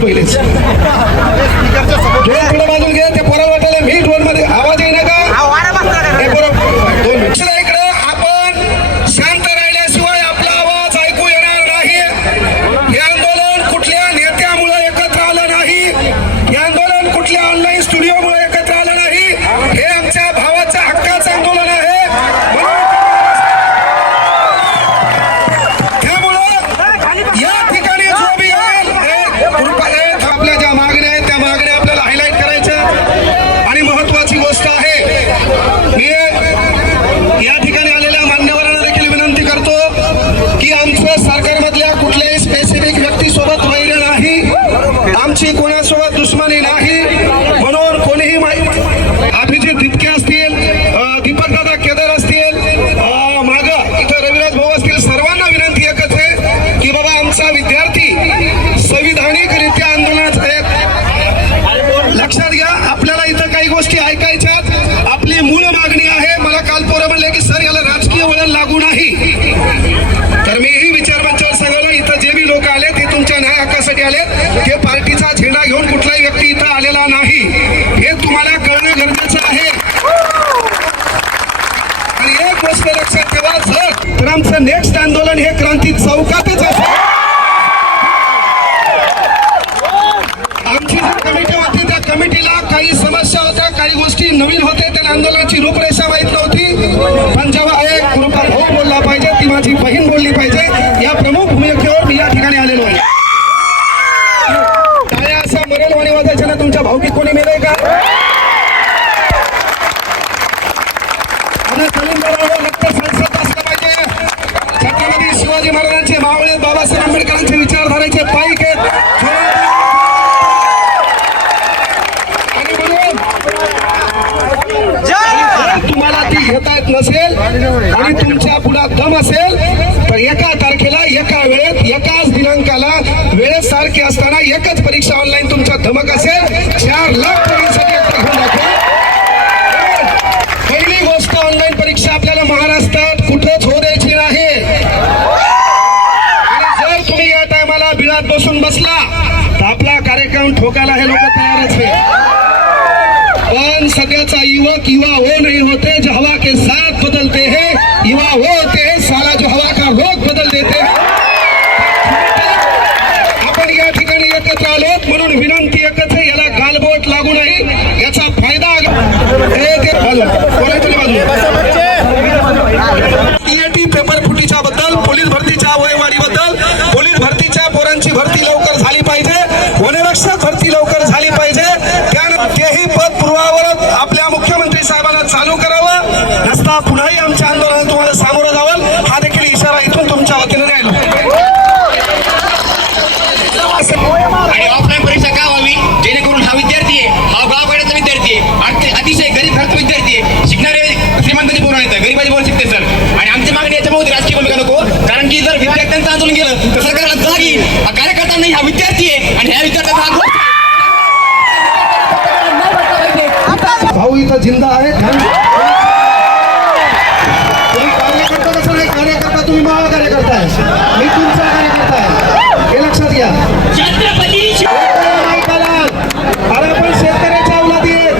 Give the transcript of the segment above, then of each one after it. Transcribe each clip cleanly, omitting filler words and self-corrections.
Drone पहिलेच drone पुढे बाजून घे. ते पोराला वाटायला मी ड्रोन मध्ये आवाज येईना का? हे बरोबर 2 मिनिट इकडे. आपण शांत राहिल्याशिवाय आपला आवाज ऐकू येणार नाही. हे आंदोलन कुठल्या नेत्यामुळे एकत्र आलं नाही. हे आंदोलन कुठल्या ऑनलाईन स्टुडिओमुळे एकत्र आलं नाही. हे आमच्या भावाच्या हक्काचं आंदोलन आहे. त्यामुळं या ठिकाणी जो बी येईल आपल्या ज्या मागण्या आहेत त्या मागण्या आपल्याला हायलाईट करायच्या. आणि महत्वाची गोष्ट आहे, मी या ठिकाणी आलेल्या मान्यवरांना देखील विनंती करतो की आमचं सरकारमधल्या कुठल्याही स्पेसिफिक व्यक्तीसोबत वैर नाही. आमची कोणासोबत दुश्मनी नाही. म्हणून कोणीही अभिजित दिपके असतील, दीपक दादा केदार असतील, मागं इथं रविराज भाऊ असतील, सर्वांना विनंती एकच आहे की बाबा आमचा विद्यार्थी संविधानिकरित्या आंदोलनात लक्षात घ्या. आपल्याला इथं काही गोष्टी ऐकायच्यात. आपली मूळ मागणी आहे. मला काल पोरं म्हणले की सर याला राजकीय वळण लागू नाही. तर मीही विचार मंचावर सांगितलं इथं जे बी लोक आले ते तुमच्या न्याय हक्कासाठी आले. ते पार्टीचा झेंडा घेऊन कुठलाही व्यक्ती इथं आलेला नाही. हे तुम्हाला कळणं गरजेचं आहे. आणि एक गोष्ट लक्षात ठेवा, जर तर आमचं नेक्स्ट आंदोलन हे क्रांती चौकातच असेल. आमची जी कमिटी होती त्या कमिटीला काही समस्या होत्या, काही गोष्टी नवीन होते. त्या आंदोलनाची रूपरेषा माहीत नव्हती. पण जेव्हा एक कृपा भाऊ बोलला पाहिजे, ती माझी बहीण बोलली पाहिजे, या प्रमुख भूमिकेवर मी या ठिकाणी आलेलो आहे. काय असा मरेल वाणी वाजायच्या ना तुमच्या भाऊकीत कोणी मेलंय का? आता कलिंगडावर रक्त सांसद असलं पाहिजे. छत्रपती शिवाजी महाराजांचे मावळे, बाबासाहेब आंबेडकरांचे विचारधारेचे पाईक आहेत. तुम्हाला ती घेता येत नसेल आणि तुमच्या पुढे दम असेल तर एका तारखेला, एका वेळेत, एकाच दिनांकाला, वेळेत सारखी असताना एकच परीक्षा ऑनलाईन तुमचा धमक असेल. 4 लाख पोरांसाठी घेऊन दाखवा. पहिली गोष्ट, ऑनलाईन परीक्षा आपल्याला महाराष्ट्रात कुठंच होऊ द्यायची नाही. आणि जर तुम्ही या टायमाला बिळात बसून बसला तर आपला कार्यक्रम ठोकायला हे लोक तयारच आहे. पण सध्याचा युवक युवा वो नहीं होते जो हवा के साथ बदलते हैं. युवा वो होते हैं साला जो हवा का रोग बदल देते हैं. आपण या ठिकाणी एकत्र आलोत म्हणून विनंती एकच आहे, याला गालबोट लागू नाही. याचा फायदा ईएटी पेपर फुटीच्या बद्दल, पोलीस भरतीच्या वयवाढीबद्दल, पोलीस भरतीच्या पोरांची भरती लवकर झाली पाहिजे, वनरक्षक भरती लवकर झाली पाहिजे. त्यानंतर तेही पद पूर्वावर आपल्या मुख्यमंत्री साहेबांना चालू करावं. नसता पुन्हाही आमच्या आंदोलनात तुम्हाला सामोरं जावं. हा देखील इशारा इथून तुमच्या वतीने राहिलो. आणि ऑफलाईन परीक्षा का व्हावी, जेणेकरून हा विद्यार्थी आहे, हा गावखेड्याचा विद्यार्थी आहे, अतिशय गरीब घराचा विद्यार्थी आहे. शिकणारे श्रीमंतांची पोरं येतं, गरीबाची पोरं शिकते सर. आणि आमची मागणी याच्यामध्ये राजकीय भूमिका नको. कारण की जर विद्यार्थ्यांचं आंदोलन केलं तर सरकारला जाग येईल. हा कार्यकर्ता नाही, हा विद्यार्थी आहे. आणि ह्या विद्यार्थ्यांचा भाऊ इथं जिंदा आहे. तुम्ही कार्यकर्ता कसं नाही, कार्यकर्ता तुम्ही माझा कार्यकर्ता आहे, मी तुमचा कार्यकर्ता आहे. हे लक्षात घ्या. अरे आपण शेतकऱ्याच्या अवलादी आहेत.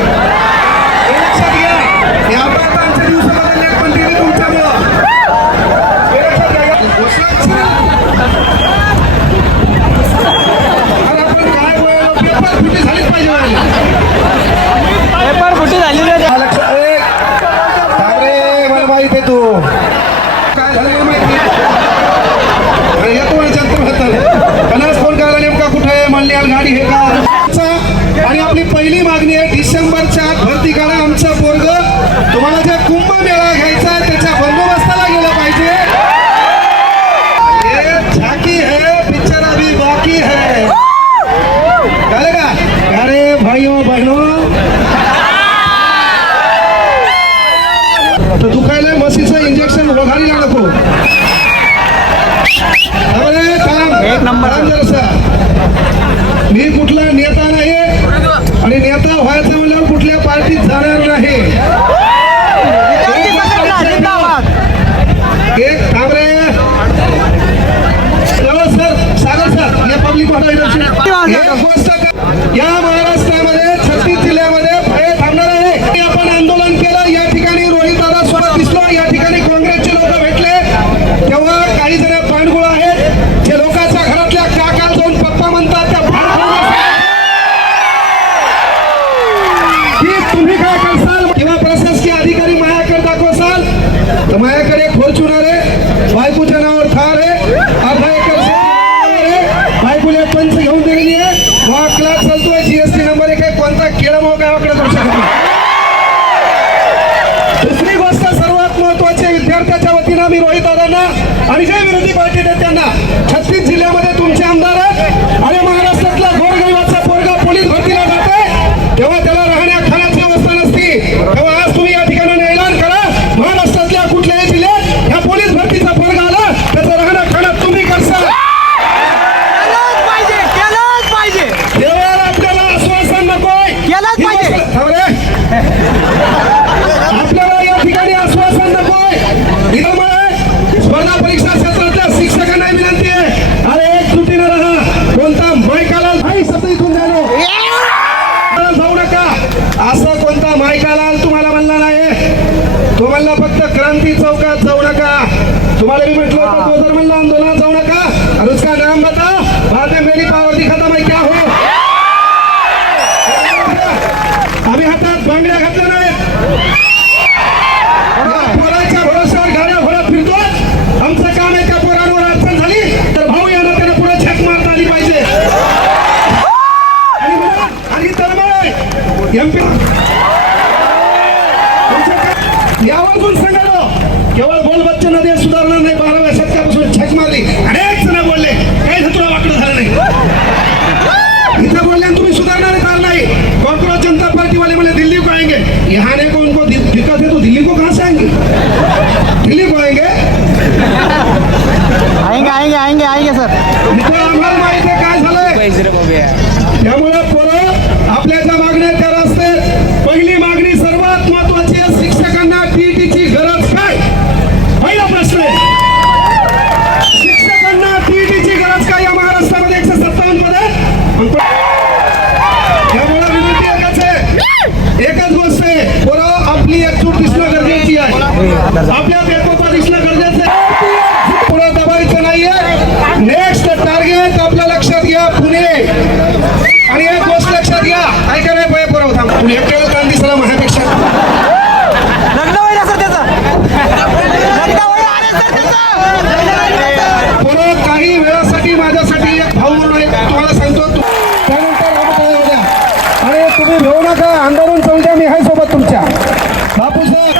हे लक्षात घ्या. हे आपण आमच्या दिवस बदलले पण दिले तुमच्यामुळं. हे लक्षात घ्या. अरे आपण काय बोललो, पेपर फुटी झालीच पाहिजे. पेपर फुटी झाली मला माहिती आहे. तू काय झालं माहिती येतो जनता होतं पन्नास फोन करायला नेमका कुठे आहे, मल्ल्याल गाडी हे का. आणि आपली पहिली मागणी आहे, डिसेंबरच्या आत भरती करा. आमचं पोरग तुम्हाला जे कुंभमेळा घ्यायचा आहे त्याच्या बंदोबस्ताला गेलं पाहिजे. ये झाकी है, पिक्चर अभी बाकी है. कळलं का? अरे भाइयों बहनों, तर दुखायला म्हशीचं इंजेक्शन वघारीला नको. एक नंबर. मी कुठला नेता नाही आणि नेता व्हायचं म्हणल्यावर कुठल्या पार्टीत जाणार नाही. एक थांबरे सर, सागर सर, हे पब्लिक वाटा इथं आम्हाला माहिती आहे काय झालंय. त्यामुळे पोरं आपल्या ज्या मागण्या आहेत त्या रस्त्यात. पहिली मागणी सर्वात महत्वाची आहे, शिक्षकांना टीईटीची गरज काय? पहिला प्रश्न आहे, शिक्षकांना टीईटीची गरज काय या महाराष्ट्रामध्ये 157 मध्ये? त्यामुळे विनंती एकच आहे, एकच गोष्ट आहे, पोरं आपली एकजूट दिसणं गरजेची आहे, आपल्या पेपोपा दिसणं गरजेचं आहे. पुढे दबायचं नाहीये. नेक्स्ट टार्गेट आपल्या लक्षात घ्या, पुणे. आणि एक गोष्ट लक्षात घ्या, ऐका नाही पाहिजे पोरं थांब. पुणे एकट्याला क्रांती सला माझ्यापेक्षा पोरं काही वेळासाठी माझ्यासाठी एक भाऊ म्हणून आहे, तुम्हाला सांगतो. त्यानंतर बाबू द्या आणि तुम्ही घेऊ नका, अंधारून चल द्या, मी आहे सोबत तुमच्या. बापूसाहेब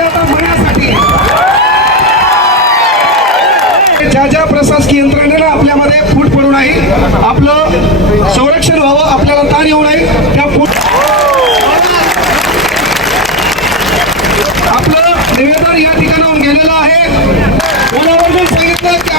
आता म्हणण्यासाठी ज्या ज्या प्रशासकीय यंत्रणेला आपल्यामध्ये फूट पडू नाही, आपलं संरक्षण व्हावं, आपल्याला ताण येऊ नये, त्या आपलं निवेदन या ठिकाणाहून गेलेलं आहे. मला सांगितलं की